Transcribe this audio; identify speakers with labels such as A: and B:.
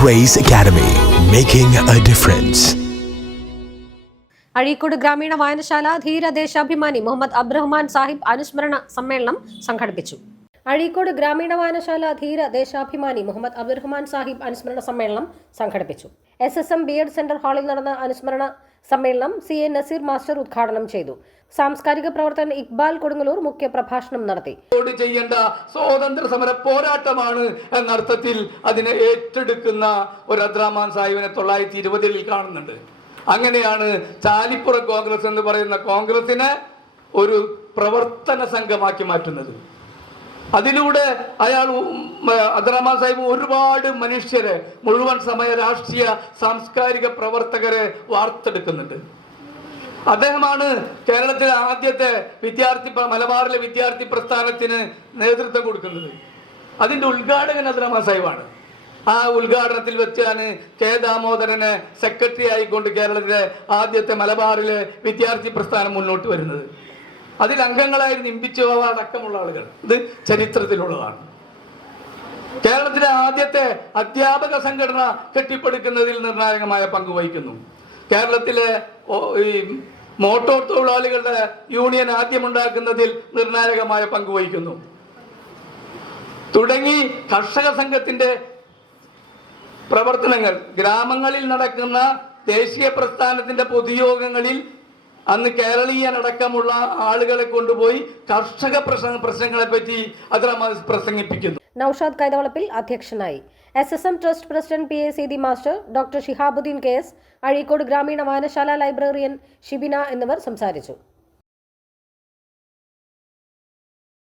A: Grace Academy, making a difference.
B: Azhikode ഗ്രാമീണ വായനശാല ധീര ദേശാഭിമാനി മുഹമ്മദ് അബ്രഹ്മാൻ സാഹിബ് അനുസ്മരണ സമ്മേളനം സംഘടിപ്പിച്ചു അഴീക്കോട് ഗ്രാമീണ വായനശാല ധീര ദേശാഭിമാനി മുഹമ്മദ് അബ്ദുറഹ്മാൻ സാഹിബ് അനുസ്മരണ സമ്മേളനം സംഘടിപ്പിച്ചു S S M B Ed centre ഹാളിൽ നടന്ന അനുസ്മരണ സമ്മേളനം സി എ നസീർ മാസ്റ്റർ ഉദ്ഘാടനം ചെയ്തു. സാംസ്കാരിക പ്രവർത്തകൻ ഇക്ബാൽ കൊടുങ്ങലൂർ മുഖ്യ പ്രഭാഷണം നടത്തി
C: ചെയ്യേണ്ട സ്വാതന്ത്ര്യ സമര പോരാട്ടമാണ് എന്നർത്ഥത്തിൽ അതിനെ ഏറ്റെടുക്കുന്ന ഒരു അദ്രാമാൻ സാഹിബിനെ തൊള്ളായിരത്തി ഇരുപതിൽ കാണുന്നുണ്ട്. അങ്ങനെയാണ് ചാലിപ്പുറ കോൺഗ്രസ് എന്ന് പറയുന്ന കോൺഗ്രസിനെ ഒരു പ്രവർത്തന സംഘമാക്കി മാറ്റുന്നത്. അതിലൂടെ അയാൾ അബ്ദുറഹ്മാൻ സാഹിബ് ഒരുപാട് മനുഷ്യരെ മുഴുവൻ സമയ രാഷ്ട്രീയ സാംസ്കാരിക പ്രവർത്തകരെ വാർത്തെടുക്കുന്നുണ്ട്. അദ്ദേഹമാണ് കേരളത്തിലെ ആദ്യത്തെ വിദ്യാർത്ഥി മലബാറിലെ വിദ്യാർത്ഥി പ്രസ്ഥാനത്തിന് നേതൃത്വം കൊടുക്കുന്നത്. അതിന്റെ ഉദ്ഘാടകൻ അബ്ദുറഹ്മാൻ സാഹിബാണ്. ആ ഉദ്ഘാടനത്തിൽ വെച്ചാണ് കെ ദാമോദരനെ സെക്രട്ടറി ആയിക്കൊണ്ട് കേരളത്തിലെ ആദ്യത്തെ മലബാറിലെ വിദ്യാർത്ഥി പ്രസ്ഥാനം മുന്നോട്ട് വരുന്നത്. അതിൽ അംഗങ്ങളായിരുന്നു ഇമ്പിച്ചു അടക്കമുള്ള ആളുകൾ. ഇത് ചരിത്രത്തിലുള്ളതാണ്. കേരളത്തിലെ ആദ്യത്തെ അധ്യാപക സംഘടന കെട്ടിപ്പടുക്കുന്നതിൽ നിർണായകമായ പങ്ക് വഹിക്കുന്നു. കേരളത്തിലെ ഈ മോട്ടോർ തൊഴിലാളികളുടെ യൂണിയൻ ആദ്യമുണ്ടാക്കുന്നതിൽ നിർണായകമായ പങ്ക് വഹിക്കുന്നു. തുടങ്ങി കർഷക സംഘത്തിന്റെ പ്രവർത്തനങ്ങൾ ഗ്രാമങ്ങളിൽ നടക്കുന്ന ദേശീയ പ്രസ്ഥാനത്തിന്റെ പൊതുയോഗങ്ങളിൽ അന്ന് കേരളീയനടക്കമുള്ള ആളുകളെ കൊണ്ടുപോയി കർഷക പ്രശ്ന പ്രശ്നങ്ങളെ പറ്റി അത്ര പ്രസംഗിപ്പിക്കുന്നു.
B: നൌഷാദ് കൈതവളപ്പിൽ അധ്യക്ഷനായി. S S M trust president P A Seethi master doctor Shihabuddin K S Azhikode ഗ്രാമീണ വായനശാല ലൈബ്രറിയൻ ഷിബിന എന്നിവർ സംസാരിച്ചു.